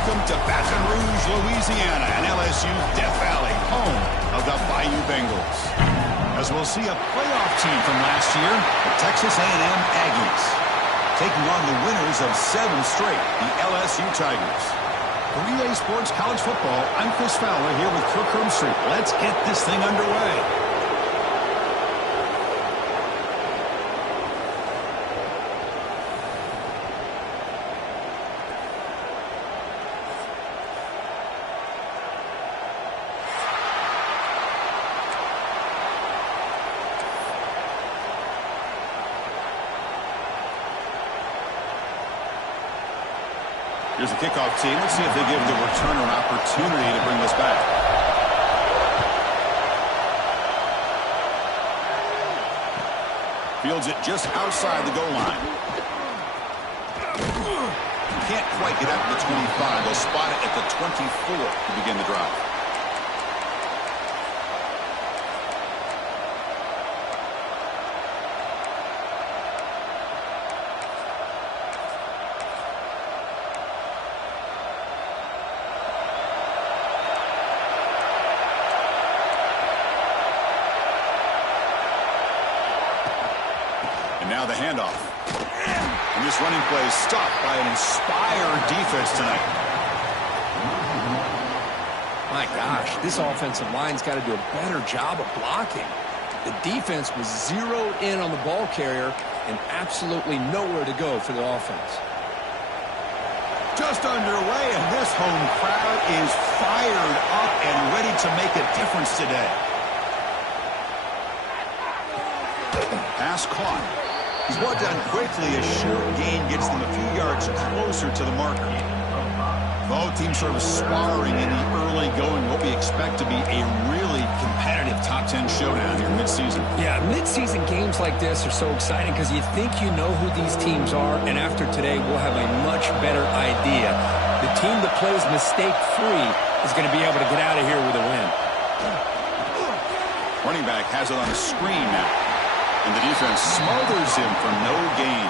Welcome to Baton Rouge, Louisiana, and LSU's Death Valley, home of the Bayou Bengals. As we'll see a playoff team from last year, the Texas A&M Aggies, taking on the winners of 7 straight, the LSU Tigers. For EA Sports College Football, I'm Chris Fowler here with Kirk Herbstreit. Let's get this thing underway. Here's the kickoff team. Let's see if they give the returner an opportunity to bring this back. Fields it just outside the goal line. Can't quite get out to the 25. They'll spot it at the 24 to begin the drive. Now the handoff. And this running play is stopped by an inspired defense tonight. My gosh, this offensive line's got to do a better job of blocking. The defense was zeroed in on the ball carrier and absolutely nowhere to go for the offense. Just underway, and this home crowd is fired up and ready to make a difference today. Pass caught. He's brought down quickly. A short gain gets them a few yards closer to the marker. Both teams sort of sparring in the early going. What we expect to be a really competitive top 10 showdown here midseason. Yeah, midseason games like this are so exciting because you think you know who these teams are, and after today we'll have a much better idea. The team that plays mistake-free is going to be able to get out of here with a win. Running back has it on a screen now. And the defense smothers him for no gain.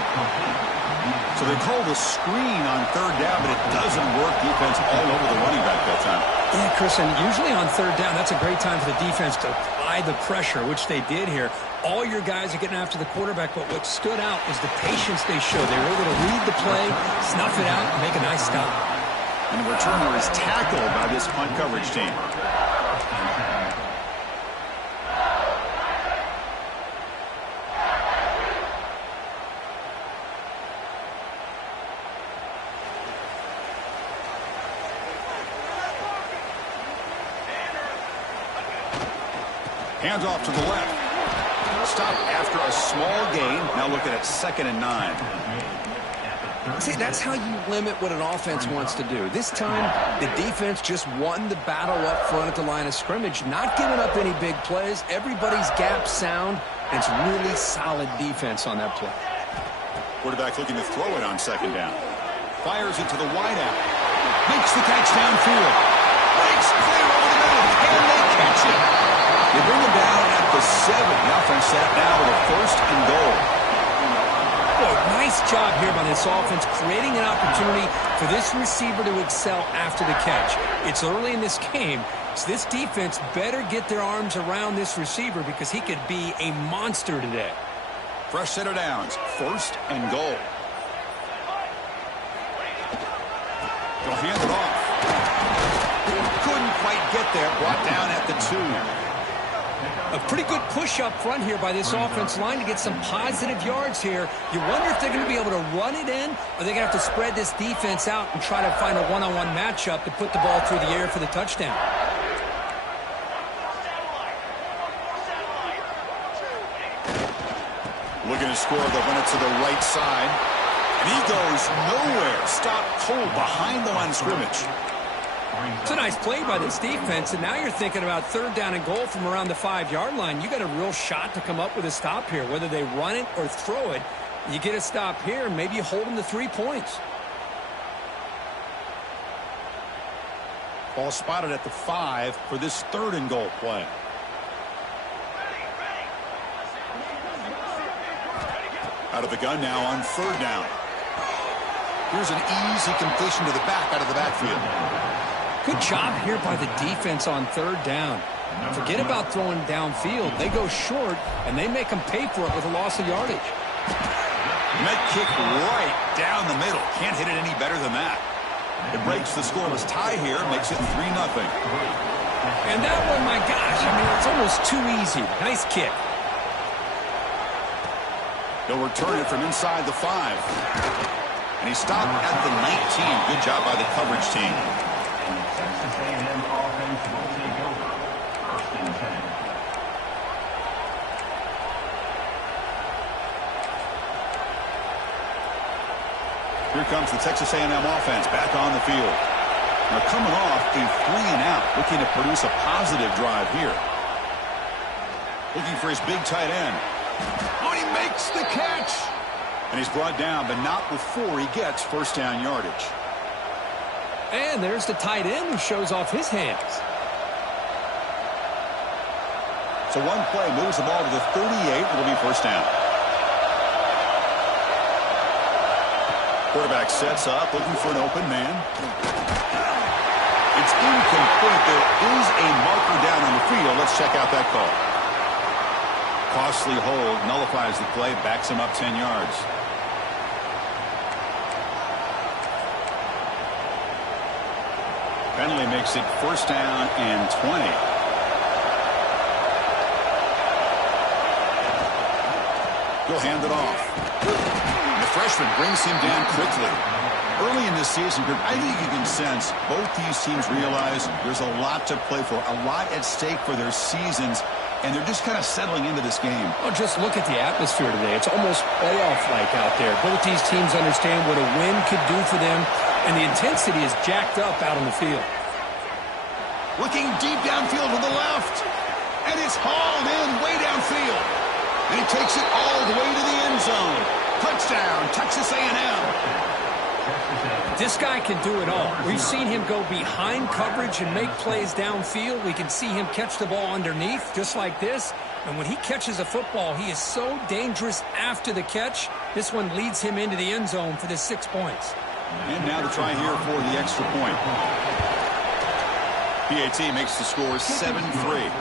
So they call the screen on third down, but it doesn't work. Defense all over the running back that time. Yeah, Chris, and usually on third down, that's a great time for the defense to apply the pressure, which they did here. All your guys are getting after the quarterback, but what stood out was the patience they showed. They were able to read the play, snuff it out, and make a nice stop. And the returner is tackled by this punt coverage team. Hands off to the left. Stop after a small gain. Now looking at 2nd and 9. See, that's how you limit what an offense wants to do. This time, the defense just won the battle up front at the line of scrimmage, not giving up any big plays. Everybody's gap sound, and it's really solid defense on that play. Quarterback looking to throw it on 2nd down. Fires it to the wideout. Makes the catch downfield. Breaks clear over the middle. Can they catch it? They bring him down at the 7. The offense set up now with a 1st and goal. Boy, nice job here by this offense, creating an opportunity for this receiver to excel after the catch. It's early in this game, so this defense better get their arms around this receiver because he could be a monster today. Fresh set of downs. 1st and goal. They'll hand it off. Couldn't quite get there. Brought down at the 2. A pretty good push up front here by this offense line to get some positive yards here. You wonder if they're going to be able to run it in, or they're going to have to spread this defense out and try to find a one-on-one matchup to put the ball through the air for the touchdown. Looking to score, they'll run it to the right side. And he goes nowhere. Stop cold behind the line of scrimmage. It's a nice play by this defense, and now you're thinking about 3rd down and goal from around the 5-yard line. You got a real shot to come up with a stop here. Whether they run it or throw it, you get a stop here, maybe you hold them to 3 points. Ball spotted at the 5 for this 3rd and goal play. Out of the gun now on 3rd down. Here's an easy completion to the back out of the backfield. Good job here by the defense on third down. Forget about throwing downfield. They go short, and they make them pay for it with a loss of yardage. Met kick right down the middle. Can't hit it any better than that. It breaks the scoreless tie here, makes it 3-0. And that one, my gosh, I mean, it's almost too easy. Nice kick. They'll return it from inside the 5. And he stopped at the 19. Good job by the coverage team. Texas A&M offense will take over. 1st and 10. Here comes the Texas A&M offense back on the field. Now coming off a 3-and-out, looking to produce a positive drive here. Looking for his big tight end. Oh, he makes the catch! And he's brought down, but not before he gets first down yardage. And there's the tight end who shows off his hands. So one play moves the ball to the 38. It'll be first down. Quarterback sets up, looking for an open man. It's incomplete. There is a marker down on the field. Let's check out that call. Costly hold, nullifies the play, backs him up 10 yards. Penalty makes it first down and 20. He'll hand it off. And the freshman brings him down quickly. Early in this season, I think you can sense both these teams realize there's a lot to play for, a lot at stake for their seasons, and they're just kind of settling into this game. Oh, just look at the atmosphere today. It's almost playoff-like out there. Both these teams understand what a win could do for them, and the intensity is jacked up out on the field. Looking deep downfield to the left, and it's hauled in way downfield. And he takes it all the way to the end zone. Touchdown, Texas A&M. This guy can do it all. We've seen him go behind coverage and make plays downfield. We can see him catch the ball underneath, just like this. And when he catches a football, he is so dangerous after the catch. This one leads him into the end zone for the 6 points. And now the try here for the extra point. PAT makes the score 7-3.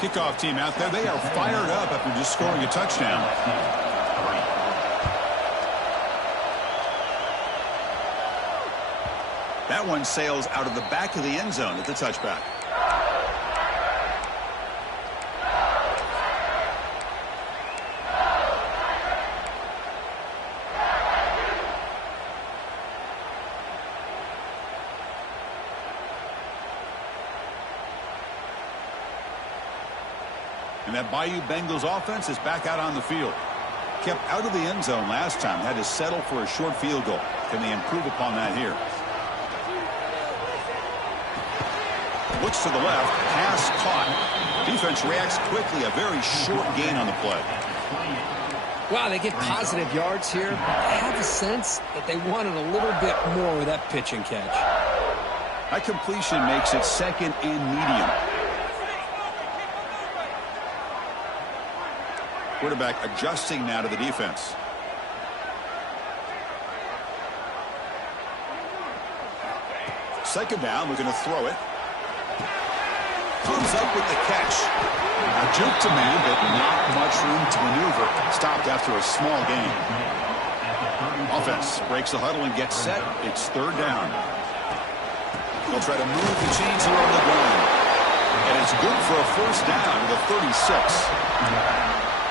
Kickoff team out there. They are fired up after just scoring a touchdown. That one sails out of the back of the end zone at the touchback. And that Bayou Bengals offense is back out on the field. Kept out of the end zone last time. Had to settle for a short field goal. Can they improve upon that here? Looks to the left. Pass caught. Defense reacts quickly. A very short gain on the play. Wow, they get positive yards here. I have a sense that they wanted a little bit more with that pitch and catch. That completion makes it second and medium. Quarterback adjusting now to the defense. Second down, looking to throw it. Comes up with the catch. A juke to man, but not much room to maneuver. Stopped after a small gain. Offense breaks the huddle and gets set. It's third down. They'll try to move the chains here on the ground. And it's good for a first down to the 36.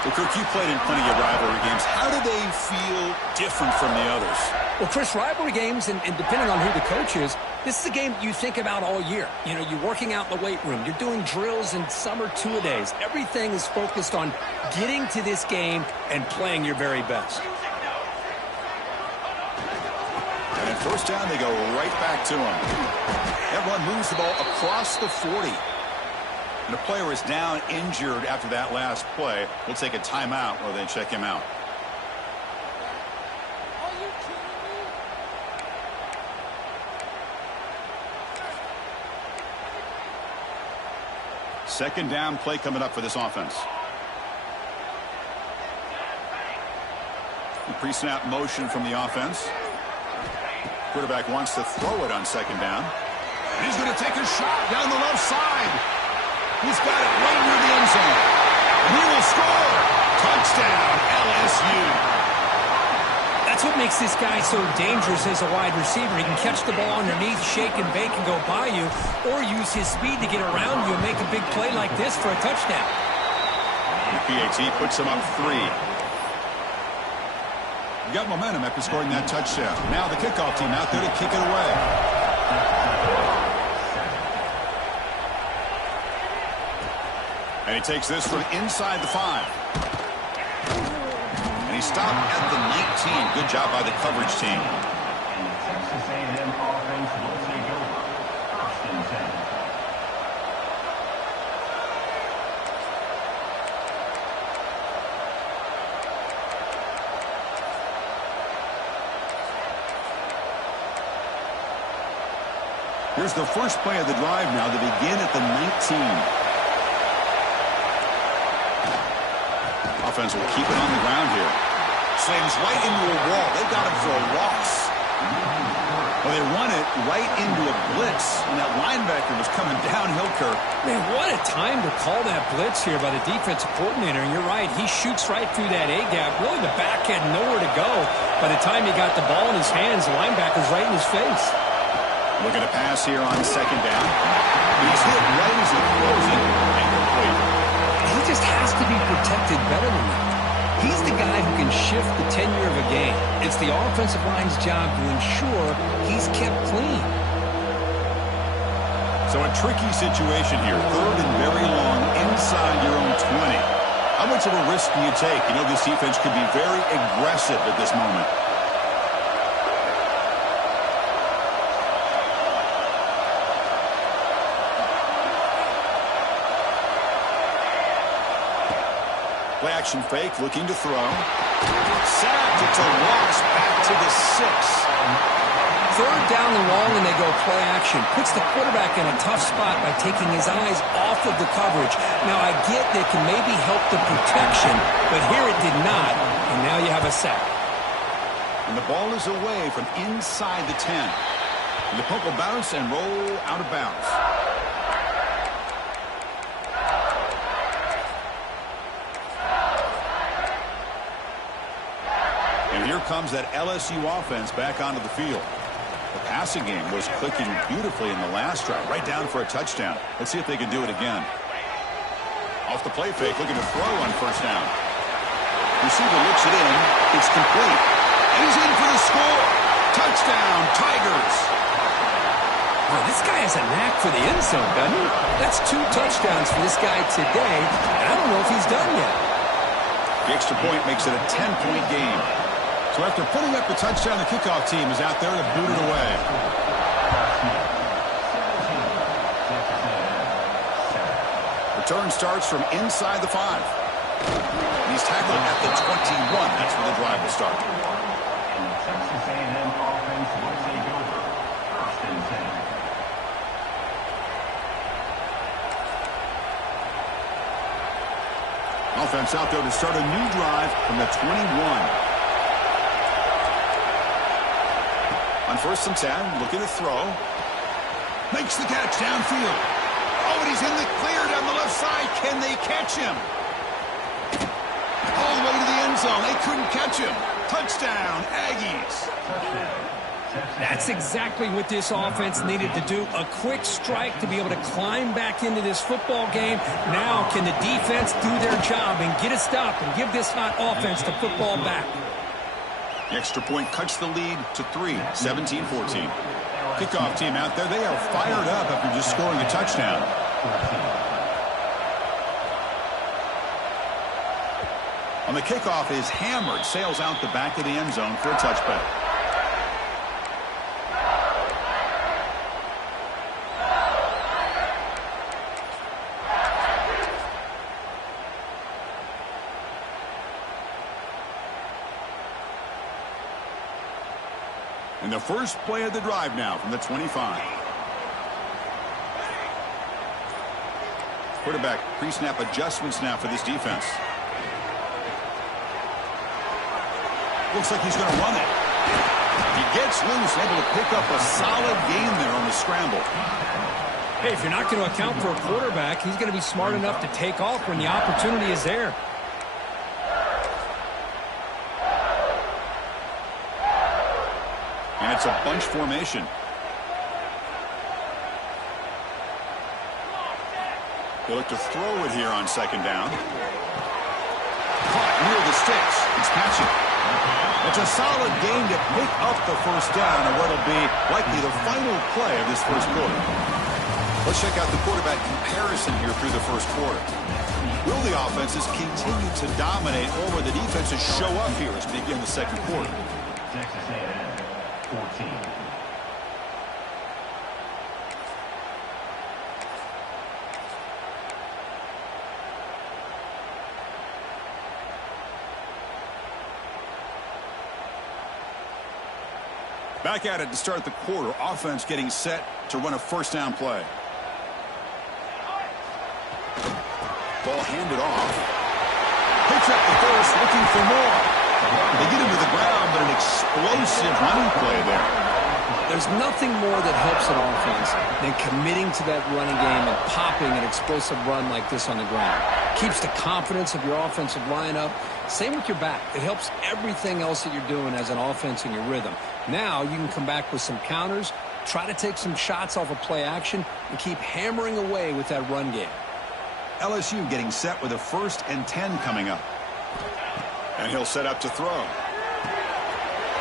Well, Kirk, you played in plenty of rivalry games. How do they feel different from the others? Well, Chris, rivalry games, and depending on who the coach is, this is a game you think about all year. You know, you're working out in the weight room. You're doing drills and summer two-a-days. Everything is focused on getting to this game and playing your very best. And at first down, they go right back to him. That run moves the ball across the 40. And the player is down injured after that last play. We'll take a timeout while they check him out. Second down play coming up for this offense. Pre-snap motion from the offense. Quarterback wants to throw it on second down. And he's going to take a shot down the left side. He's got it right near the end zone. And he will score. Touchdown, LSU. That's what makes this guy so dangerous as a wide receiver. He can catch the ball underneath, shake and bake, and go by you, or use his speed to get around you and make a big play like this for a touchdown. PAT puts him up 3. You got momentum after scoring that touchdown. Now the kickoff team out there to kick it away. And he takes this from inside the 5. And he stopped at the 19. Good job by the coverage team. And the Texas A&M offense will take over. 1st and 10. Here's the first play of the drive now to begin at the 19. Offense will keep it on the ground here. Slams right into a wall. They got him for a loss. Well, they run it right into a blitz, and that linebacker was coming downhill, Kirk. Man, what a time to call that blitz here by the defensive coordinator. And you're right, he shoots right through that A-gap. Really, the back had nowhere to go. By the time he got the ball in his hands, the linebacker's right in his face. Look at a pass here on second down. He's hit right as he throws it. Incomplete. He just has to be protected better than that. He's the guy who can shift the tenure of a game. It's the offensive line's job to ensure he's kept clean. So a tricky situation here. 3rd and very long inside your own 20. How much of a risk do you take? You know, this defense could be very aggressive at this moment. Play action fake, looking to throw. Sacked. It's a loss back to the 6. 3rd down and long, and they go play action. Puts the quarterback in a tough spot by taking his eyes off of the coverage. Now, I get that can maybe help the protection, but here it did not, and now you have a sack. And the ball is away from inside the 10. And the punt will bounce and roll out of bounds. And here comes that LSU offense back onto the field. The passing game was clicking beautifully in the last drive, right down for a touchdown. Let's see if they can do it again. Off the play fake, looking to throw on 1st down. Receiver looks it in. It's complete. And he's in for the score. Touchdown, Tigers. Boy, this guy has a knack for the end zone, doesn't he? That's 2 touchdowns for this guy today, and I don't know if he's done yet. The extra point makes it a 10-point game. So after putting up the touchdown, the kickoff team is out there to boot it away. Return starts from inside the 5. He's tackled at the 21. That's where the drive will start. And the Texas A&M offense will take over. 1st and 10. Offense out there to start a new drive from the 21. On 1st and 10, looking to throw. Makes the catch downfield. Oh, and he's in the clear down the left side. Can they catch him? All the way to the end zone. They couldn't catch him. Touchdown, Aggies. That's exactly what this offense needed to do. A quick strike to be able to climb back into this football game. Now can the defense do their job and get a stop and give this hot offense the football back? The extra point cuts the lead to 3, 17-14. Kickoff team out there, they are fired up after just scoring a touchdown. On the kickoff is hammered, sails out the back of the end zone for a touchback. And the first play of the drive now from the 25. Quarterback pre-snap adjustments now for this defense. Looks like he's going to run it. He gets loose, able to pick up a solid gain there on the scramble. Hey, if you're not going to account for a quarterback, he's going to be smart enough to take off when the opportunity is there. And it's a bunch formation. They look to throw it here on second down. Caught near the sticks. It's Patchett. It's a solid gain to pick up the first down and what'll be likely the final play of this first quarter. Let's check out the quarterback comparison here through the first quarter. Will the offenses continue to dominate, or will the defenses show up here as we begin the second quarter? Texas A&M, 14. Back at it to start the quarter. Offense getting set to run a first down play. Ball handed off. Picks up the first, looking for more. They get him to the ground, but an explosive running play there. There's nothing more that helps an offense than committing to that running game and popping an explosive run like this on the ground. Keeps the confidence of your offensive lineup. Same with your back. It helps everything else that you're doing as an offense in your rhythm. Now you can come back with some counters, try to take some shots off of play action, and keep hammering away with that run game. LSU getting set with a 1st and 10 coming up. And he'll set up to throw.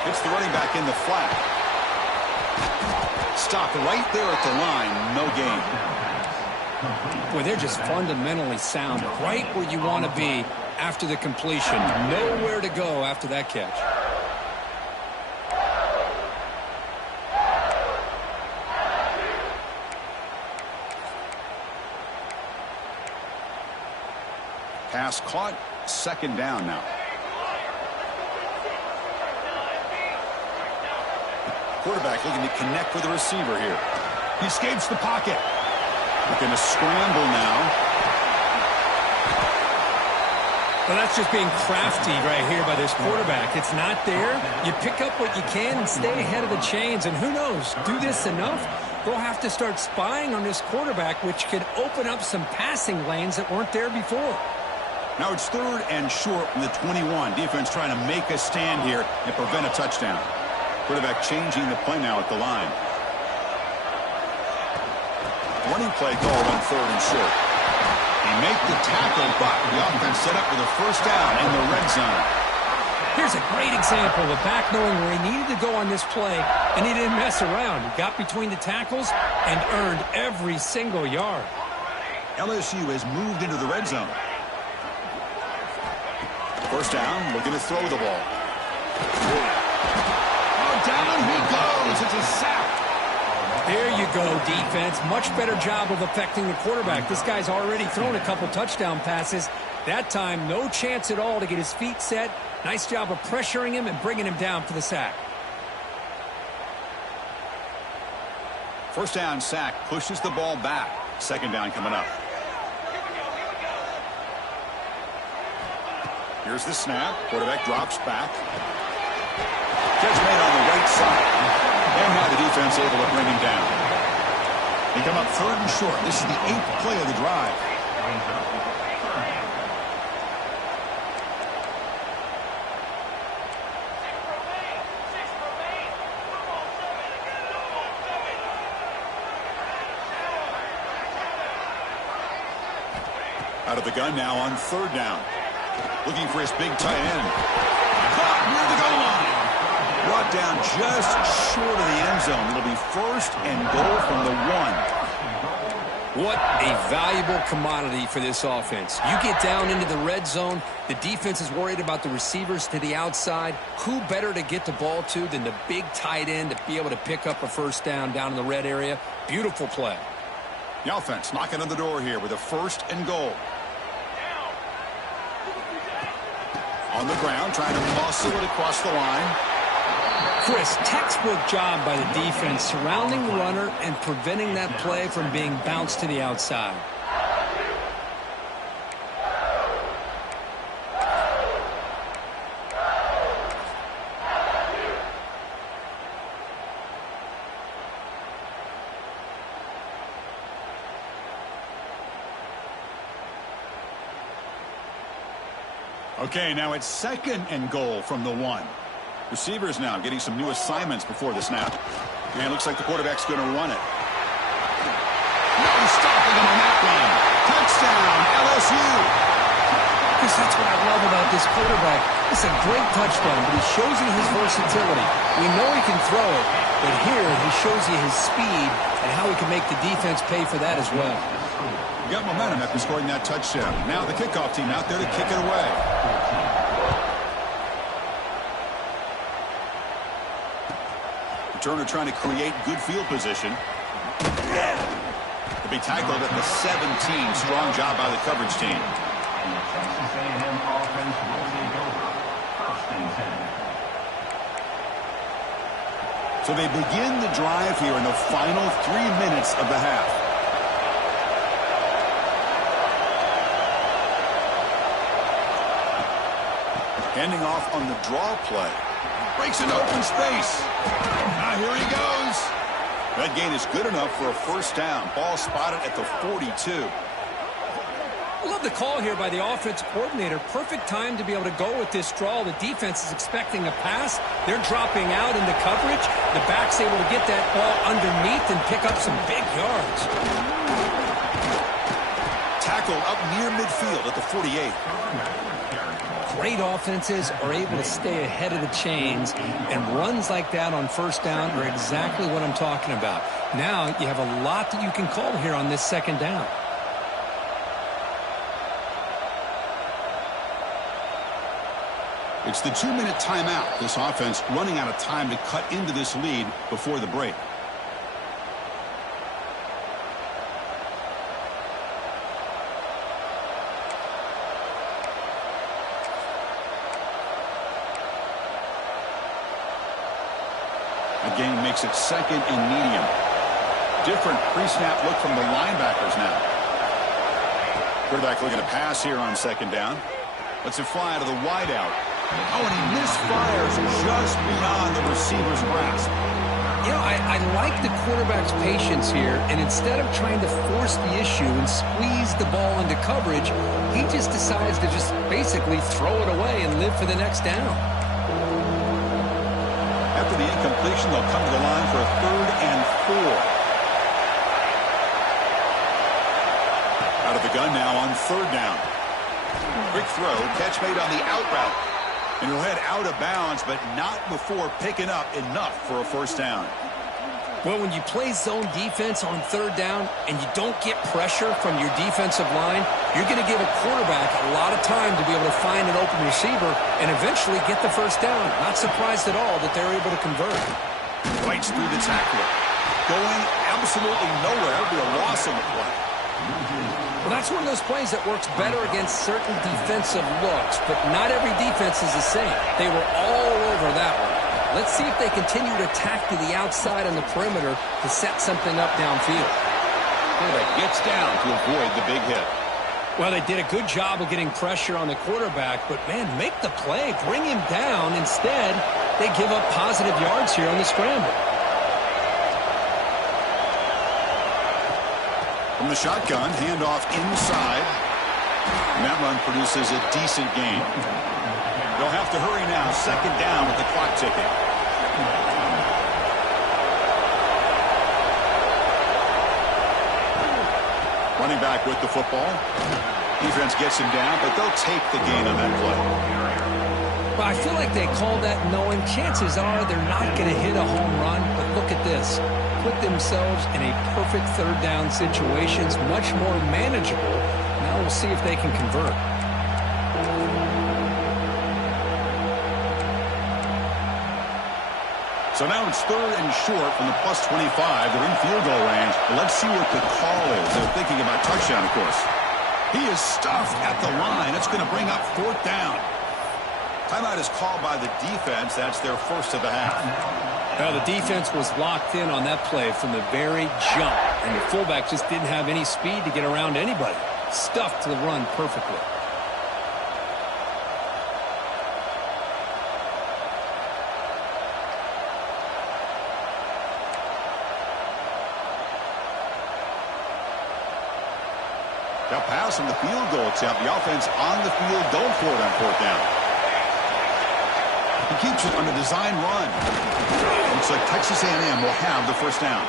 Hits the running back in the flat. Stopped right there at the line. No gain. Boy, they're just fundamentally sound. Right where you want to be after the completion. Nowhere to go after that catch. Pass caught. Second down now. Quarterback looking to connect with the receiver here. He escapes the pocket. Looking to scramble now. Well, that's just being crafty right here by this quarterback. It's not there. You pick up what you can and stay ahead of the chains. And who knows, do this enough, they'll have to start spying on this quarterback, which could open up some passing lanes that weren't there before. Now it's 3rd and short from the 21. Defense trying to make a stand here and prevent a touchdown. Quarterback changing the play now at the line. Running play called on 3rd and short. He make the tackle, but the offense set up with a first down in the red zone. Here's a great example of a back knowing where he needed to go on this play, and he didn't mess around. He got between the tackles and earned every single yard. LSU has moved into the red zone. First down, looking to throw the ball. Oh, down he goes. It's a sack. There you go, defense. Much better job of affecting the quarterback. This guy's already thrown a couple touchdown passes. That time, no chance at all to get his feet set. Nice job of pressuring him and bringing him down for the sack. First down sack pushes the ball back. Second down coming up. Here's the snap. Quarterback drops back. Catch made on the right side. And now the defense able to bring him down. They come up 3rd and short. This is the 8th play of the drive. Out of the gun now on 3rd down. Looking for his big tight end. Caught near the goal line. Brought down just short of the end zone. It'll be 1st and goal from the 1. What a valuable commodity for this offense. You get down into the red zone. The defense is worried about the receivers to the outside. Who better to get the ball to than the big tight end to be able to pick up a first down in the red area? Beautiful play. The offense knocking on the door here with a 1st and goal. On the ground, trying to muscle it across the line. Chris, textbook job by the defense surrounding the runner and preventing that play from being bounced to the outside. Okay, now it's 2nd and goal from the 1. Receivers now getting some new assignments before the snap. And it looks like the quarterback's going to run it. No stopping him on that one. Touchdown, LSU. Because that's what I love about this quarterback. It's a great touchdown, but he shows you his versatility. We know he can throw it, but here he shows you his speed and how he can make the defense pay for that as well. You got momentum after scoring that touchdown. Now the kickoff team out there to kick it away. Returner trying to create good field position. To be tackled at the 17. Strong job by the coverage team. Texas A&M offense will take over. 1st and 10. So they begin the drive here in the final 3 minutes of the half. Handing off on the draw play. Breaks an open space. Now here he goes. That gain is good enough for a 1st down. Ball spotted at the 42. I love the call here by the offense coordinator. Perfect time to be able to go with this draw. The defense is expecting a pass. They're dropping out into coverage. The back's able to get that ball underneath and pick up some big yards. Tackled up near midfield at the 48. Great offenses are able to stay ahead of the chains, and runs like that on 1st down are exactly what I'm talking about. Now you have a lot that you can call here on this 2nd down. It's the 2-minute timeout. This offense running out of time to cut into this lead before the break. Again, makes it 2nd and medium. Different pre-snap look from the linebackers now. Quarterback looking to pass here on 2nd down. Lets it fly out of the wideout. Oh, and he misfires just beyond the receiver's grasp. You know, I like the quarterback's patience here, and instead of trying to force the issue and squeeze the ball into coverage, he just decides to just basically throw it away and live for the next down. After the incompletion, they'll come to the line for a 3rd and 4. Out of the gun now on 3rd down. Quick throw, catch made on the out route. And he'll head out of bounds, but not before picking up enough for a 1st down. Well, when you play zone defense on 3rd down and you don't get pressure from your defensive line, you're going to give a quarterback a lot of time to be able to find an open receiver and eventually get the 1st down. Not surprised at all that they're able to convert. Fights through the tackler. Going absolutely nowhere. It'll be a loss on the play. Well, that's one of those plays that works better against certain defensive looks, but not every defense is the same. They were all over that one. Let's see if they continue to attack to the outside on the perimeter to set something up downfield. Quarterback gets down to avoid the big hit. Well, they did a good job of getting pressure on the quarterback, but, man, make the play. Bring him down. Instead, they give up positive yards here on the scramble. From the shotgun, handoff inside. And that run produces a decent gain. They'll have to hurry now. 2nd down with the clock ticking. Running back with the football. Defense gets him down, but they'll take the gain on that play. Well, I feel like they called that knowing chances are they're not going to hit a home run, but look at this. Put themselves in a perfect 3rd down situation. It's much more manageable. Now we'll see if they can convert. So now it's 3rd and short from the +25. They're in field goal range. But let's see what the call is. They're thinking about touchdown, of course. He is stuffed at the line. It's going to bring up 4th down. Timeout is called by the defense. That's their 1st of the half. Well, the defense was locked in on that play from the very jump, and the fullback just didn't have any speed to get around anybody. Stuffed the run perfectly. They'll pass on the field goal attempt. The offense on the field going for it on fourth down. He keeps it on a design run. Looks like Texas A&M will have the first down.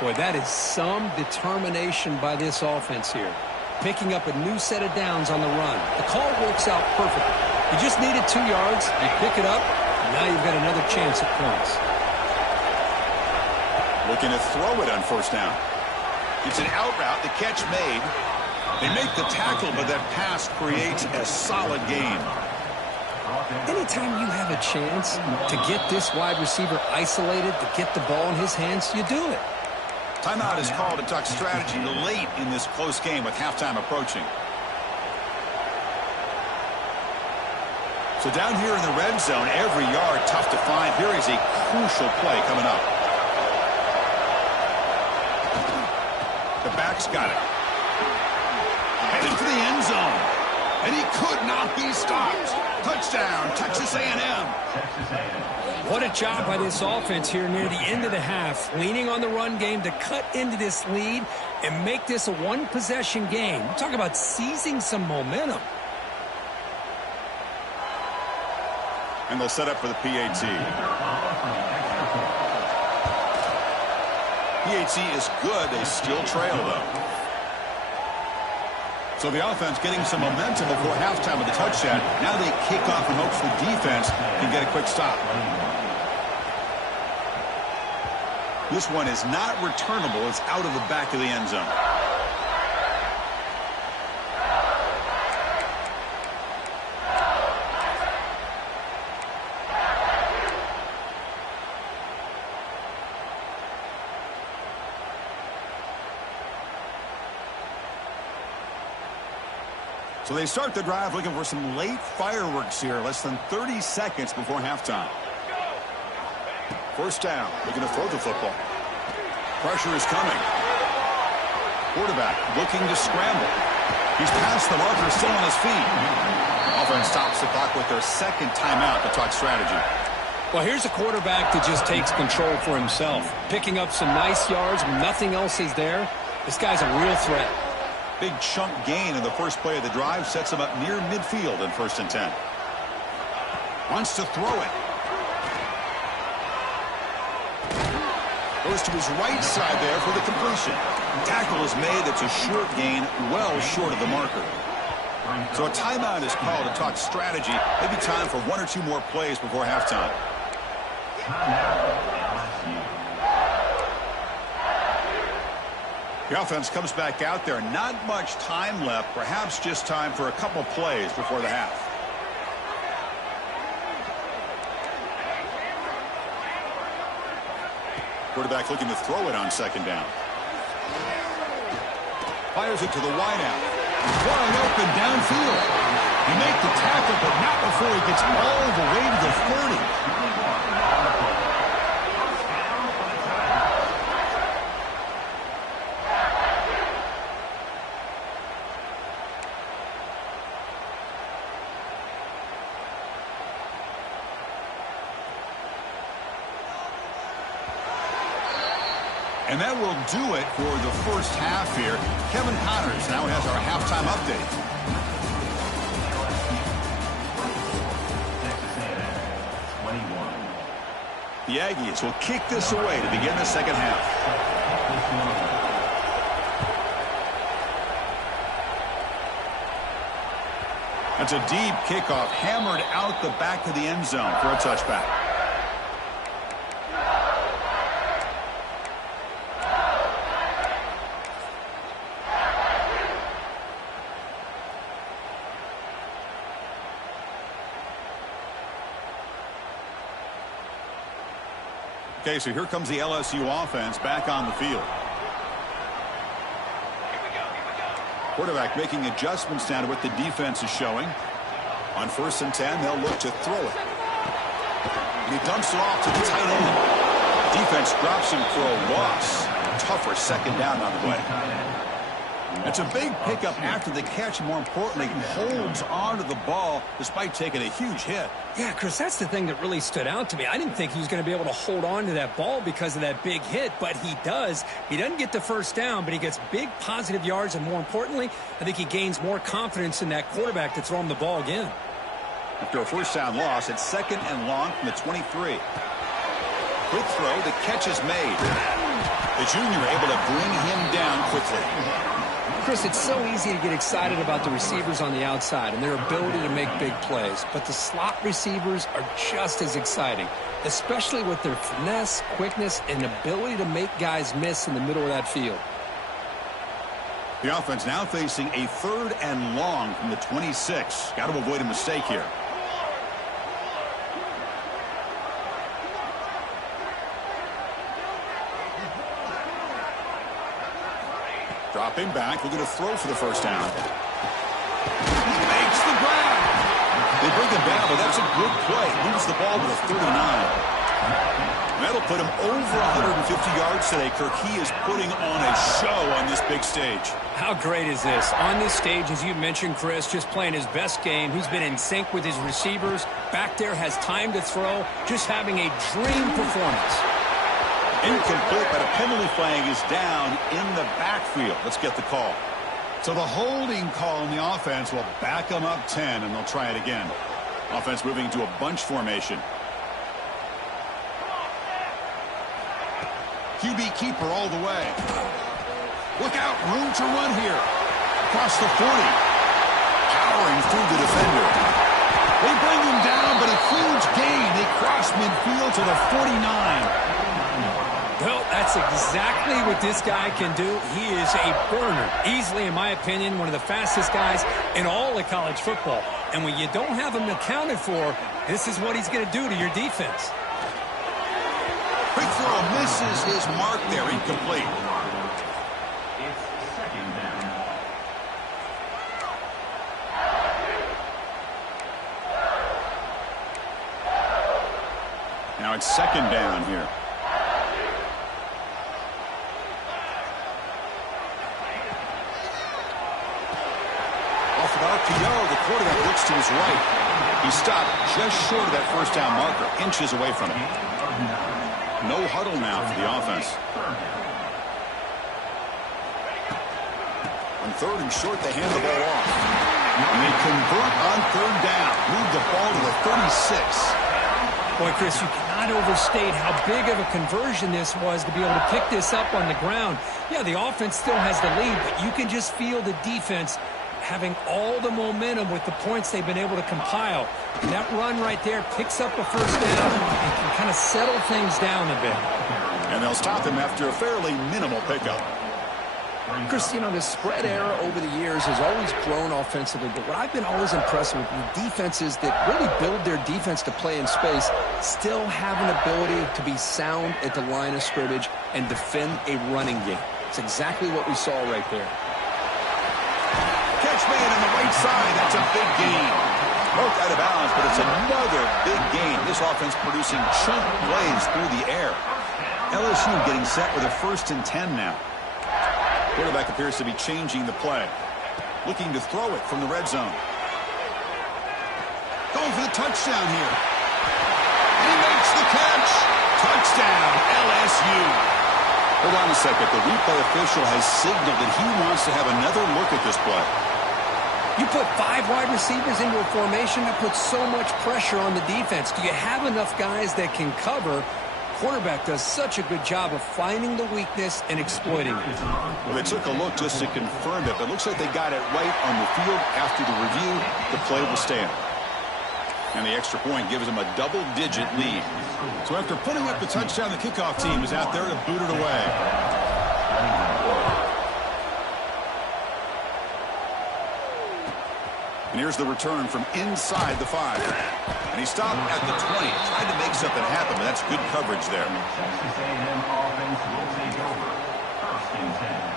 Boy, that is some determination by this offense here. Picking up a new set of downs on the run. The call works out perfectly. You just needed 2 yards. You pick it up, and now you've got another chance at points. Looking to throw it on first down. It's an out route. The catch made. They make the tackle, but that pass creates a solid gain. Anytime you have a chance to get this wide receiver isolated, to get the ball in his hands, you do it. Timeout is called to talk strategy late in this close game with halftime approaching. So down here in the red zone, every yard tough to find. Here is a crucial play coming up. The back's got it. Headed for the end zone. And he could not be stopped. Touchdown, Texas A&M. What a job by this offense here near the end of the half. Leaning on the run game to cut into this lead and make this a one-possession game. Talk about seizing some momentum. And they'll set up for the PAT. PAT is good. They still trail, though. So the offense getting some momentum before halftime with the touchdown. Now they kick off and hopes the defense can get a quick stop. This one is not returnable. It's out of the back of the end zone. So they start the drive looking for some late fireworks here. Less than 30 seconds before halftime. First down. Looking to throw the football. Pressure is coming. Quarterback looking to scramble. He's past the marker, still on his feet. Offense stops the clock with their second timeout to talk strategy. Well, here's a quarterback that just takes control for himself. Picking up some nice yards when nothing else is there. This guy's a real threat. Big chunk gain in the first play of the drive sets him up near midfield in 1st and 10. Wants to throw it. Goes to his right side there for the completion. Tackle is made. It's a short gain, well short of the marker. So a timeout is called to talk strategy. Maybe time for 1 or 2 more plays before halftime. The offense comes back out there. Not much time left. Perhaps just time for a couple plays before the half. Quarterback looking to throw it on second down. Fires it to the wideout. Wide open downfield. He makes the tackle, but not before he gets all the way to the 30. And that will do it for the first half here. Kevin Connors now has our halftime update. The Aggies will kick this away to begin the second half. That's a deep kickoff, hammered out the back of the end zone for a touchback. Okay, so here comes the LSU offense back on the field. Quarterback making adjustments down to what the defense is showing. On 1st and 10, they'll look to throw it. And he dumps it off to the tight end. Defense drops him for a loss. Tougher second down on the way. It's a big pickup after the catch. More importantly, holds onto the ball despite taking a huge hit. Yeah, Chris, that's the thing that really stood out to me. I didn't think he was going to be able to hold on to that ball because of that big hit, but he does. He doesn't get the first down, but he gets big positive yards, and more importantly, I think he gains more confidence in that quarterback to throw him the ball again. After a first down loss, it's 2nd and long from the 23. Quick throw, the catch is made. The junior able to bring him down quickly. Chris, it's so easy to get excited about the receivers on the outside and their ability to make big plays, but the slot receivers are just as exciting, especially with their finesse, quickness, and ability to make guys miss in the middle of that field. The offense now facing a 3rd and long from the 26. Got to avoid a mistake here. Dropping back, looking to throw for the first down. He makes the grab. They bring him down, but that's a good play. Moves the ball to the 39. That'll put him over 150 yards today, Kirk. He is putting on a show on this big stage. How great is this? On this stage, as you mentioned, Chris, just playing his best game. He's been in sync with his receivers. Back there, has time to throw. Just having a dream performance. Incomplete, but a penalty flag is down in the backfield. Let's get the call. So the holding call in the offense will back them up 10, and they'll try it again. Offense moving to a bunch formation. QB keeper all the way. Look out, room to run here. Across the 40. Powering through the defender. They bring him down, but a huge gain. They cross midfield to the 49. Well, that's exactly what this guy can do. He is a burner. Easily, in my opinion, one of the fastest guys in all of college football. And when you don't have him accounted for, this is what he's going to do to your defense. Quick throw misses his mark there. Incomplete. It's 2nd down. Now it's 2nd down here. Off of RPO, the quarterback looks to his right. He stopped just short of that first down marker, inches away from it. No huddle now for the offense. On 3rd and short, they hand the ball off. And they convert on 3rd down. Move the ball to the 36. Boy, Chris, you cannot overstate how big of a conversion this was to be able to pick this up on the ground. Yeah, the offense still has the lead, but you can just feel the defense having all the momentum with the points they've been able to compile. And that run right there picks up a first down and can kind of settle things down a bit. And they'll stop him after a fairly minimal pickup. Chris, you know, the spread era over the years has always grown offensively, but what I've been always impressed with the defenses that really build their defense to play in space still have an ability to be sound at the line of scrimmage and defend a running game. It's exactly what we saw right there. Catch made on the right side. That's a big gain. Broke out of bounds, but it's another big gain. This offense producing chunk plays through the air. LSU getting set with a 1st and 10 now. Quarterback appears to be changing the play. Looking to throw it from the red zone. Going for the touchdown here. He makes the catch. Touchdown, LSU. Hold on a second. The replay official has signaled that he wants to have another look at this play. You put 5 wide receivers into a formation that puts so much pressure on the defense. Do you have enough guys that can cover? Quarterback does such a good job of finding the weakness and exploiting it. Well, they took a look just to confirm it, but it looks like they got it right on the field. After the review, the play will stand. And the extra point gives them a double-digit lead. So after putting up the touchdown, the kickoff team is out there to boot it away. And here's the return from inside the 5. And he stopped at the 20. Tried to make something happen, but that's good coverage there. Texas A&M offense will take over. 1st and 10.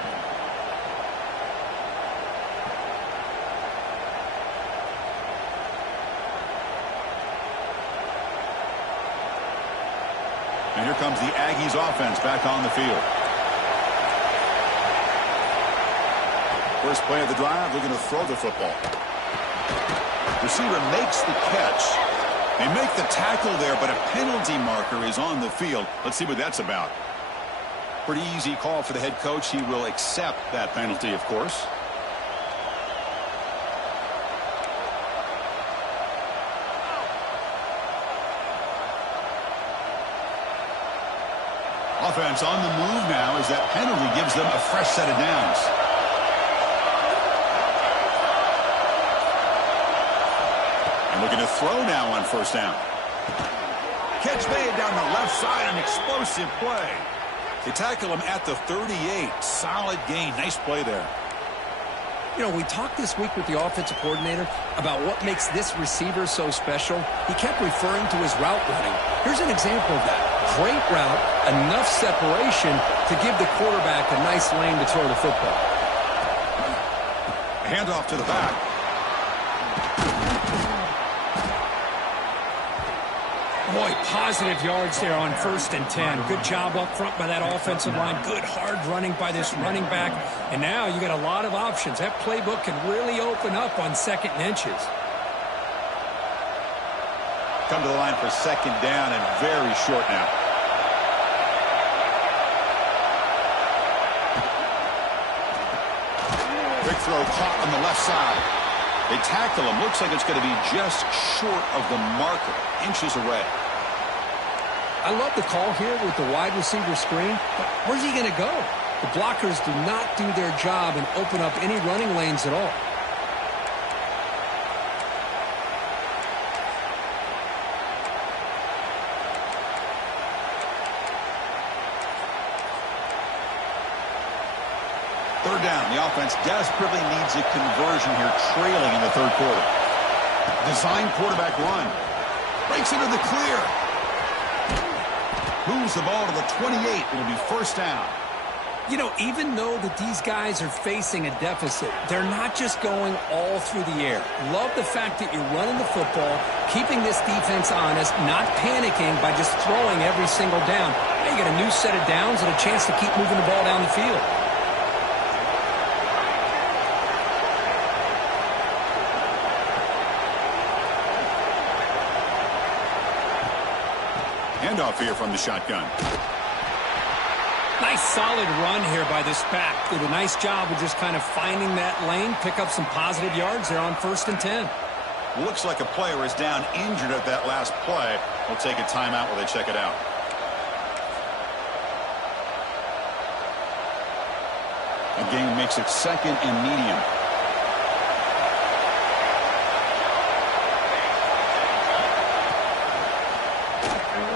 And here comes the Aggies offense back on the field. First play of the drive, looking to throw the football. Receiver makes the catch. They make the tackle there, but a penalty marker is on the field. Let's see what that's about. Pretty easy call for the head coach. He will accept that penalty, of course. Offense on the move now as that penalty gives them a fresh set of downs. And looking to throw now on first down. Catch made down the left side, an explosive play. They tackle him at the 38. Solid gain. Nice play there. You know, we talked this week with the offensive coordinator about what makes this receiver so special. He kept referring to his route running. Here's an example of that. Great route, enough separation to give the quarterback a nice lane to throw the football. Handoff to the back. Boy, positive yards there on 1st and 10. Good job up front by that offensive line. Good hard running by this running back. And now you got a lot of options. That playbook can really open up on 2nd and inches. Come to the line for 2nd down and very short now. Quick throw caught on the left side. They tackle him. Looks like it's going to be just short of the marker. Inches away. I love the call here with the wide receiver screen, but where's he going to go? The blockers do not do their job and open up any running lanes at all. Third down. The offense desperately needs a conversion here, trailing in the 3rd quarter. Design quarterback run. Breaks into the clear. Moves the ball to the 28. It'll be 1st down. You know, even though that these guys are facing a deficit, they're not just going all through the air. Love the fact that you're running the football, keeping this defense honest, not panicking by just throwing every single down. Now you get a new set of downs and a chance to keep moving the ball down the field. Handoff here from the shotgun. Nice solid run here by this back. Did a nice job of just kind of finding that lane, pick up some positive yards there on 1st and 10. Looks like a player is down injured at that last play. We'll take a timeout while they check it out. The game makes it 2nd and medium.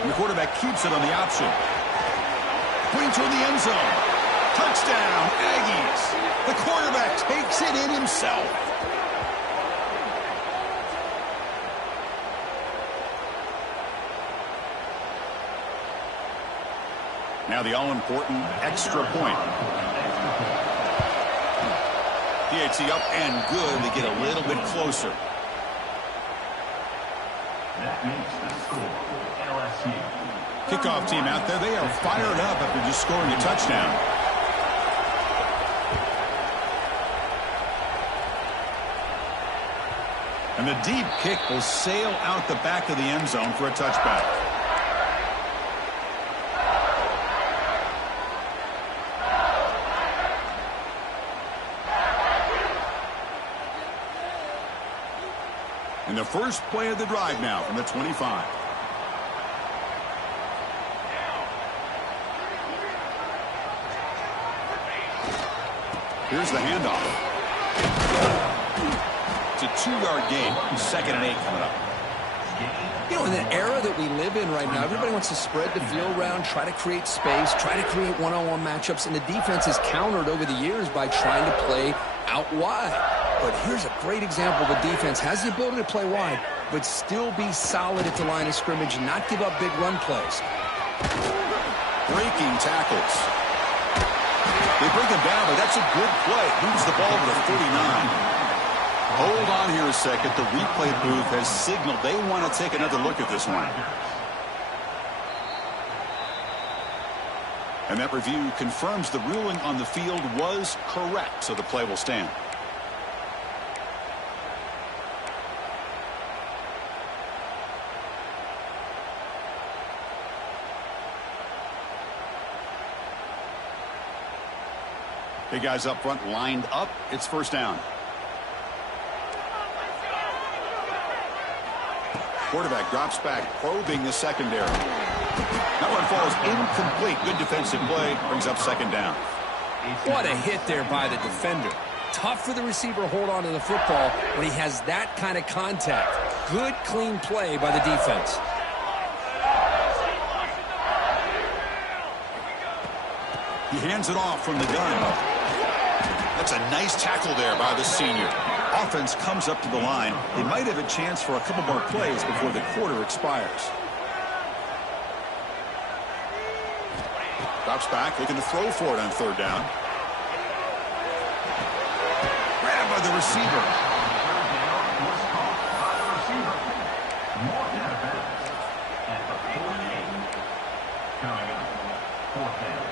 The quarterback keeps it on the option. Going toward the end zone. Touchdown, Aggies. The quarterback takes it in himself. Now the all-important extra point. PAT up and good to get a little bit closer. That makes the score LSU. Kickoff team out there, they are fired up after just scoring a touchdown. And the deep kick will sail out the back of the end zone for a touchback. And the first play of the drive now from the 25. Here's the handoff. It's a 2-yard gain. 2nd and 8 coming up. You know, in the era that we live in right now, everybody wants to spread the field around, try to create space, try to create one-on-one matchups, and the defense is countered over the years by trying to play out wide. But here's a great example. The defense has the ability to play wide, but still be solid at the line of scrimmage and not give up big run plays. Breaking tackles. They bring him down, but that's a good play. Moves the ball to the 49. Hold on here a second. The replay booth has signaled they want to take another look at this one. And that review confirms the ruling on the field was correct, so the play will stand. Big guys up front lined up. It's first down. Quarterback drops back, probing the secondary. That one falls incomplete. Good defensive play. Brings up second down. What a hit there by the defender. Tough for the receiver to hold on to the football when he has that kind of contact. Good, clean play by the defense. He hands it off from the gun. That's a nice tackle there by the senior. Offense comes up to the line. They might have a chance for a couple more plays before the quarter expires. Drops back, looking to throw for it on third down. Grabbed by the receiver. At the 48. Coming up, fourth down.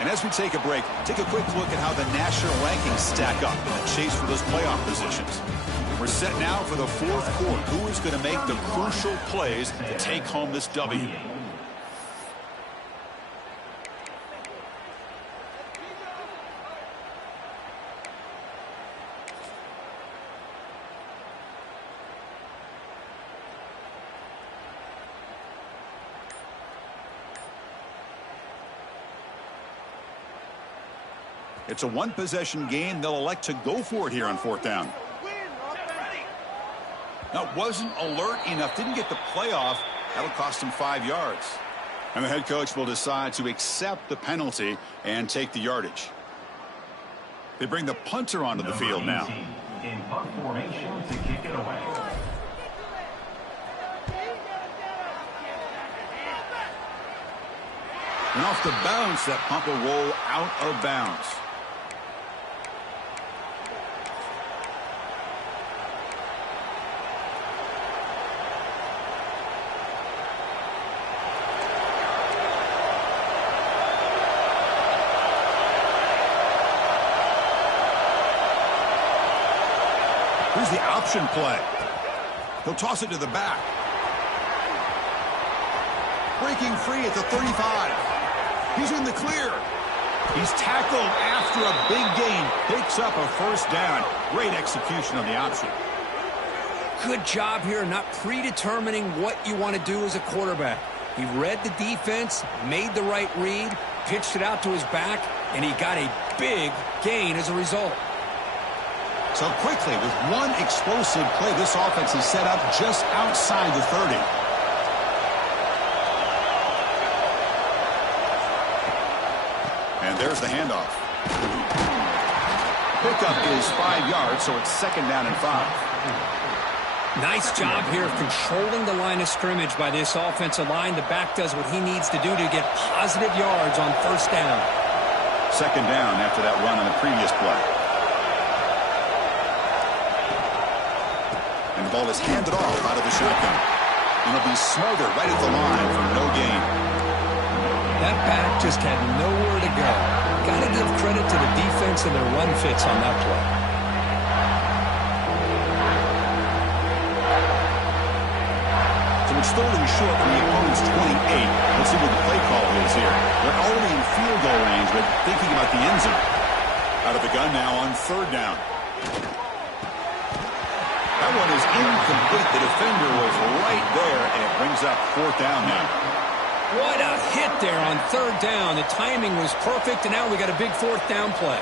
And as we take a break, take a quick look at how the national rankings stack up in the chase for those playoff positions. We're set now for the fourth quarter. Who is going to make the crucial plays to take home this W? It's a one-possession game. They'll elect to go for it here on fourth down. Now, wasn't alert enough. Didn't get the playoff. That'll cost him 5 yards. And the head coach will decide to accept the penalty and take the yardage. They bring the punter onto the field now. In punt formation to kick it away. And off the bounce, that punt will roll out of bounds. Here's the option play. He'll toss it to the back. Breaking free at the 35. He's in the clear. He's tackled after a big gain. Picks up a first down. Great execution on the option. Good job here not predetermining what you want to do as a quarterback. He read the defense, made the right read, pitched it out to his back, and he got a big gain as a result. So quickly, with one explosive play, this offense is set up just outside the 30. And there's the handoff. Pickup is 5 yards, so it's second down and 5. Nice job here of controlling the line of scrimmage by this offensive line. The back does what he needs to do to get positive yards on first down. Second down after that run on the previous play. And the ball is handed off out of the shotgun. And it'll be smothered right at the line for no gain. That back just had nowhere to go. Got to give credit to the defense and their run fits on that play. So it's third and short from the opponent's 28. Let's see what the play call is here. They're already in field goal range, but thinking about the end zone. Out of the gun now on third down. That one is incomplete. The defender was right there, and it brings up fourth down now. What a hit there on third down. The timing was perfect, and now we got a big fourth down play.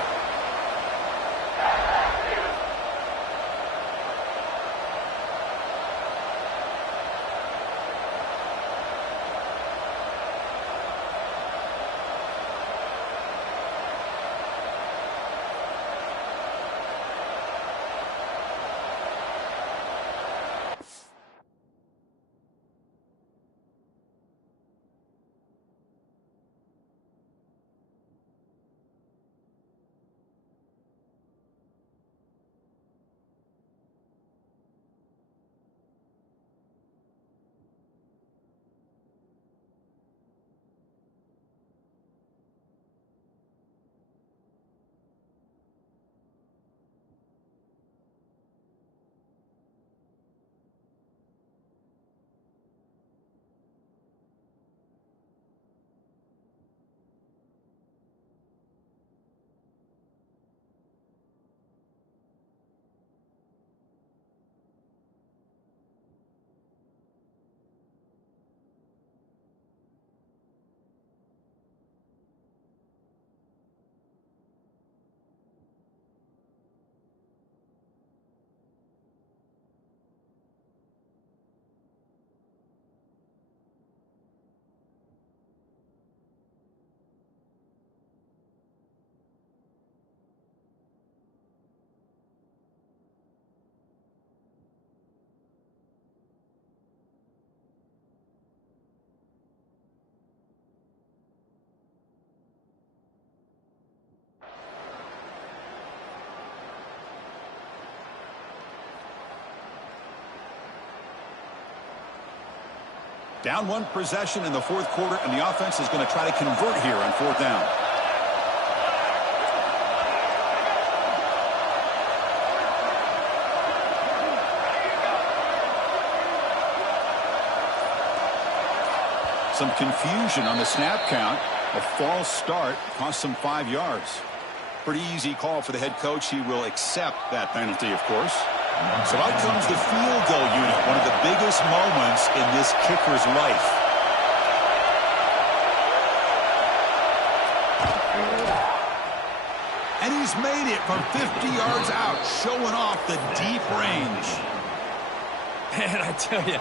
Down one possession in the fourth quarter, and the offense is going to try to convert here on fourth down. Some confusion on the snap count. A false start cost them 5 yards. Pretty easy call for the head coach. He will accept that penalty, of course. So out comes the field goal unit, one of the biggest moments in this kicker's life. And he's made it from 50 yards out, showing off the deep range. Man, I tell you,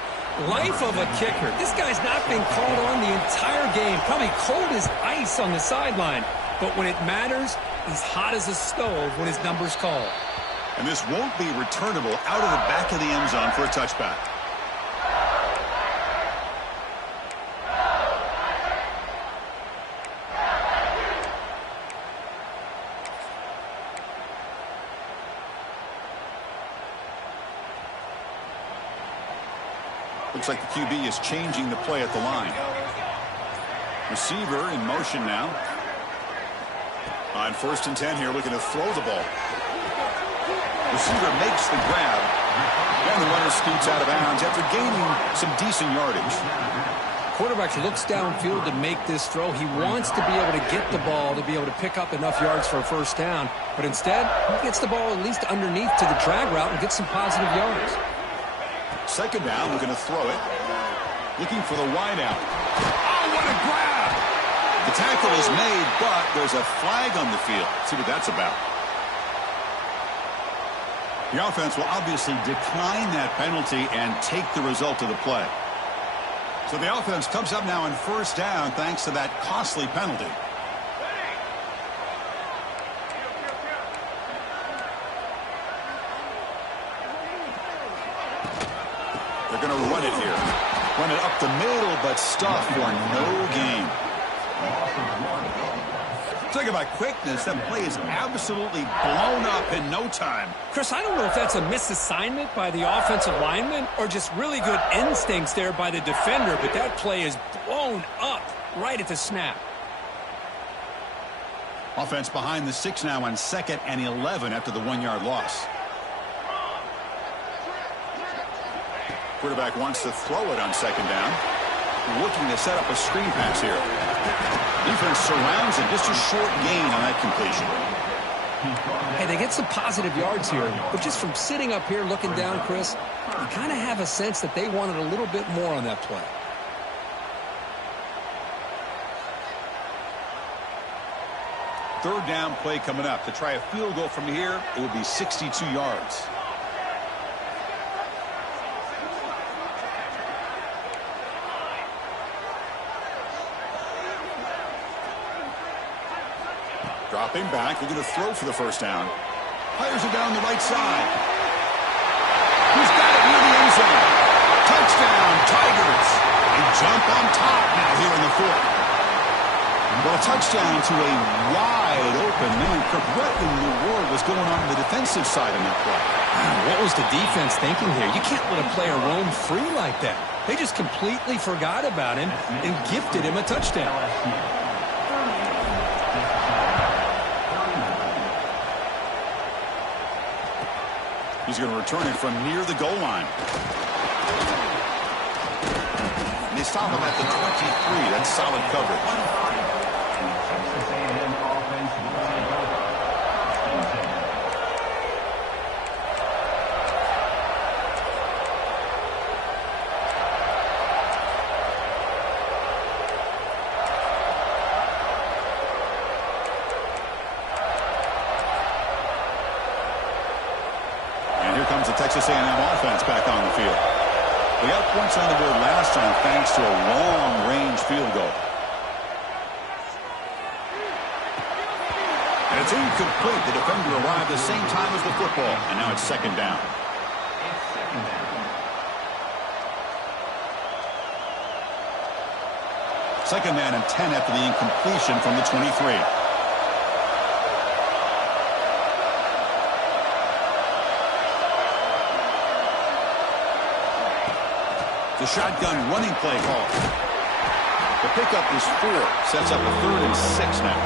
life of a kicker. This guy's not been called on the entire game. Probably cold as ice on the sideline. But when it matters, he's hot as a stove when his number's called. And this won't be returnable out of the back of the end zone for a touchback. Looks like the QB is changing the play at the line. Receiver in motion now. On 1st and 10 here, looking to throw the ball. Receiver makes the grab, and the runner scoots out of bounds after gaining some decent yardage. Quarterback looks downfield to make this throw. He wants to be able to get the ball to be able to pick up enough yards for a first down, but instead, he gets the ball at least underneath to the drag route and gets some positive yards. 2nd down, we're going to throw it. Looking for the wideout. Oh, what a grab! The tackle is made, but there's a flag on the field. Let's see what that's about. The offense will obviously decline that penalty and take the result of the play. So the offense comes up now on 1st down thanks to that costly penalty. They're going to run it here. Run it up the middle, but stuff for no gain. Talk about quickness. That play is absolutely blown up in no time. Chris, I don't know if that's a misassignment by the offensive lineman or just really good instincts there by the defender, but that play is blown up right at the snap. Offense behind the 6 now on 2nd and 11 after the 1-yard loss. Quarterback wants to throw it on 2nd down. Looking to set up a screen pass here. Defense surrounds him. Just a short gain on that completion. Hey, they get some positive yards here, but just from sitting up here looking down, Chris, you kind of have a sense that they wanted a little bit more on that play. Third down play coming up. To try a field goal from here, it would be 62 yards. Dropping back, looking to throw for the first down. Fires it down the right side. He's got it near the end zone. Touchdown, Tigers. They jump on top now here in the 4th. Well, a touchdown to a wide open man. What in the world was going on the defensive side of that play? What was the defense thinking here? You can't let a player roam free like that. They just completely forgot about him and gifted him a touchdown. He's going to return it from near the goal line. And they stop him at the 23. That's solid coverage. Texas A&M offense will take over. 1st and 10. The Texas A&M offense back on the field. They got points on the board last time thanks to a long-range field goal. And it's incomplete. The defender arrived the same time as the football, and now it's 2nd down. It's 2nd down. 2nd down and 10 after the incompletion from the 23. The shotgun running play call. The pickup is 4. Sets up a 3rd and 6 now.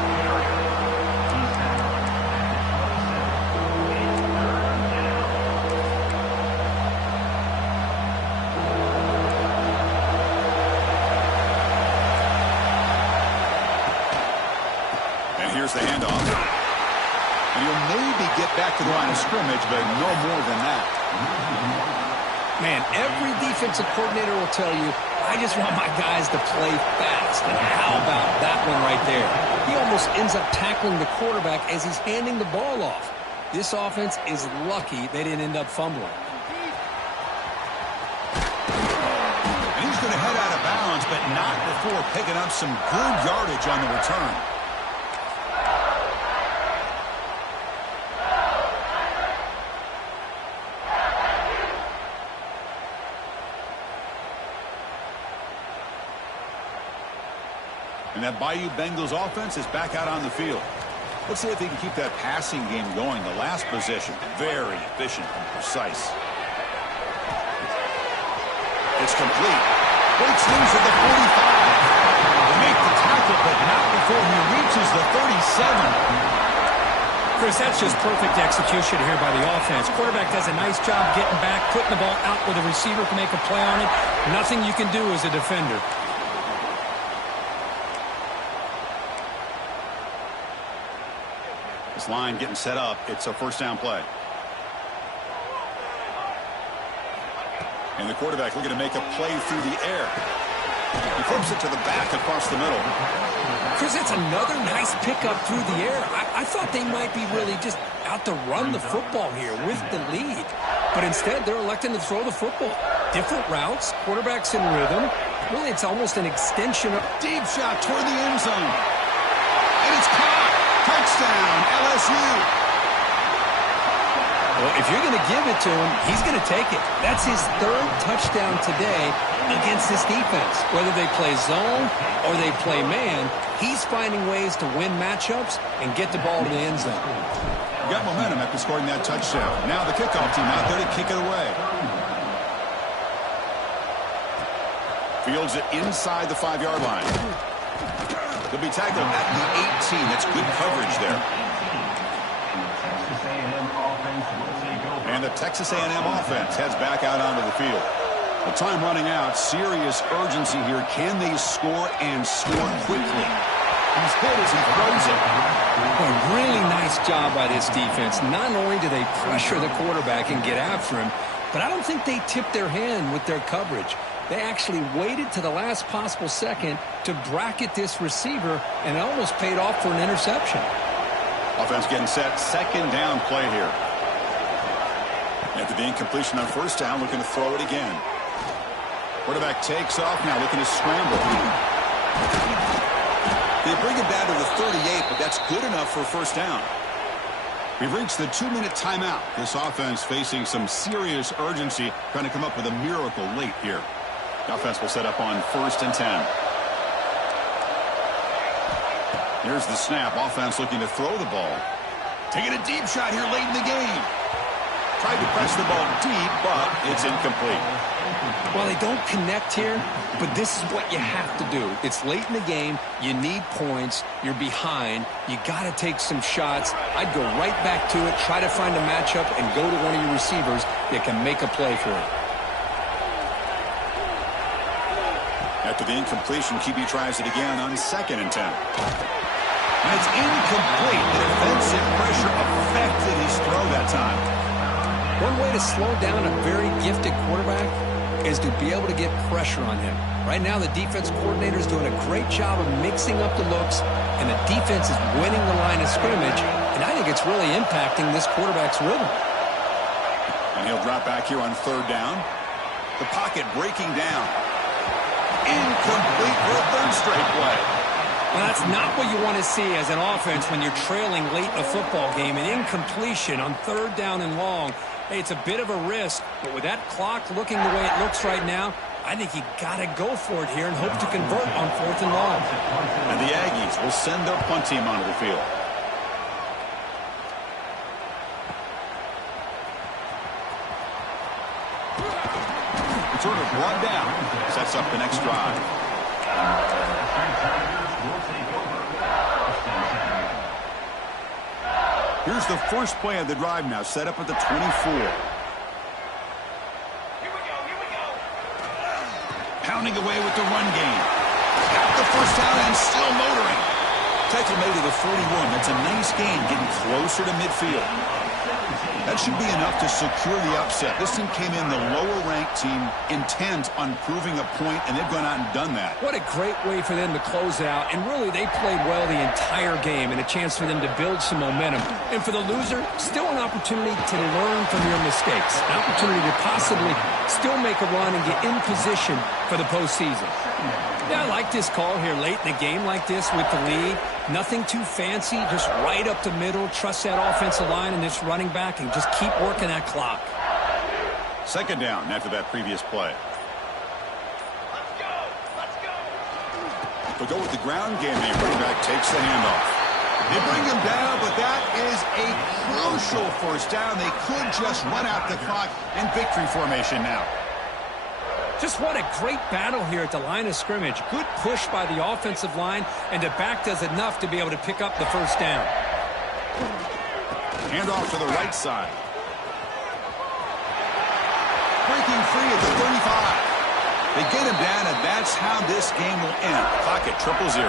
Here's the handoff. And he'll maybe get back to the line of scrimmage, but no more than that. Man, every defensive coordinator will tell you, I just want my guys to play fast. And how about that one right there? He almost ends up tackling the quarterback as he's handing the ball off. This offense is lucky they didn't end up fumbling. And he's going to head out of bounds, but not before picking up some good yardage on the return. And that Bayou Bengals offense is back out on the field. Let's see if they can keep that passing game going. The last possession, very efficient and precise. It's complete. Breaks loose at the 45. They make the tackle, but not before he reaches the 37. Chris, that's just perfect execution here by the offense. Quarterback does a nice job getting back, putting the ball out where the receiver can make a play on it. Nothing you can do as a defender. This line getting set up. It's a first down play. And the quarterback looking to make a play through the air. He flips it to the back across the middle. Chris, that's another nice pickup through the air. I thought they might be really just out to run the football here with the lead. But instead, they're electing to throw the football. Different routes, quarterbacks in rhythm. Really, it's almost an extension of... Deep shot toward the end zone. And it's caught. Touchdown, LSU. Well, if you're going to give it to him, he's going to take it. That's his 3rd touchdown today against this defense. Whether they play zone or they play man, he's finding ways to win matchups and get the ball to the end zone. Got momentum after scoring that touchdown. Now the kickoff team out there to kick it away. Fields it inside the 5-yard line. He'll be tackled at the 18. That's good coverage there. And the Texas A&M offense heads back out onto the field. The time running out. Serious urgency here. Can they score and score quickly? He's hit as he throws it. A really nice job by this defense. Not only do they pressure the quarterback and get after him, but I don't think they tipped their hand with their coverage. They actually waited to the last possible second to bracket this receiver, and it almost paid off for an interception. Offense getting set. Second down play here. After the incompletion on first down, looking to throw it again. Quarterback takes off now, looking to scramble. They bring it down to the 38, but that's good enough for a first down. We've reached the 2-minute timeout. This offense facing some serious urgency, trying to come up with a miracle late here. The offense will set up on 1st and 10. Here's the snap. Offense looking to throw the ball. Taking a deep shot here late in the game. Tried to press the ball deep, but it's incomplete. Well, they don't connect here, but this is what you have to do. It's late in the game. You need points. You're behind. You got to take some shots. I'd go right back to it, try to find a matchup, and go to one of your receivers that can make a play for it. After the incompletion, QB tries it again on 2nd and 10. And it's incomplete. The defensive pressure affected his throw that time. One way to slow down a very gifted quarterback is to be able to get pressure on him. Right now, the defense coordinator is doing a great job of mixing up the looks, and the defense is winning the line of scrimmage, and I think it's really impacting this quarterback's rhythm. And he'll drop back here on 3rd down. The pocket breaking down. Incomplete for a 3rd straight play. Well, that's not what you want to see as an offense when you're trailing late in a football game. An incompletion on 3rd down and long. Hey, it's a bit of a risk, but with that clock looking the way it looks right now, I think you got to go for it here and hope to convert on 4th and long. And the Aggies will send their punt team onto the field. Sort of brought down. Sets up the next drive. Here's the first play of the drive now, set up at the 24. Pounding away with the run game. Got the first down and still motoring. Tackle made to the 41. That's a nice gain, getting closer to midfield. That should be enough to secure the upset. This team came in the lower-ranked team intent on proving a point, and they've gone out and done that. What a great way for them to close out, and really they played well the entire game, and a chance for them to build some momentum. And for the loser, still an opportunity to learn from your mistakes, an opportunity to possibly still make a run and get in position for the postseason. Yeah, I like this call here late in the game like this with the lead. Nothing too fancy, just right up the middle. Trust that offensive line and this running back and just keep working that clock. Second down after that previous play. They'll go with the ground game. The running back takes the handoff. They bring him down, but that is a crucial first down. They could just run out the clock in victory formation now. Just what a great battle here at the line of scrimmage. Good push by the offensive line, and the back does enough to be able to pick up the first down. Handoff to the right side. Breaking free at the 35. They get him down, and that's how this game will end. Clock at 0-0.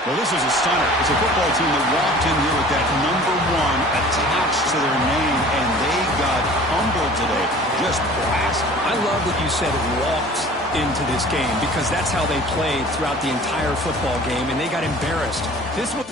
Well, this is a stunner. It's a football team that walked in here with that number 1 attached to their name, and they got humbled today. Just blasted. I love that you said walked into this game because that's how they played throughout the entire football game, and they got embarrassed. This was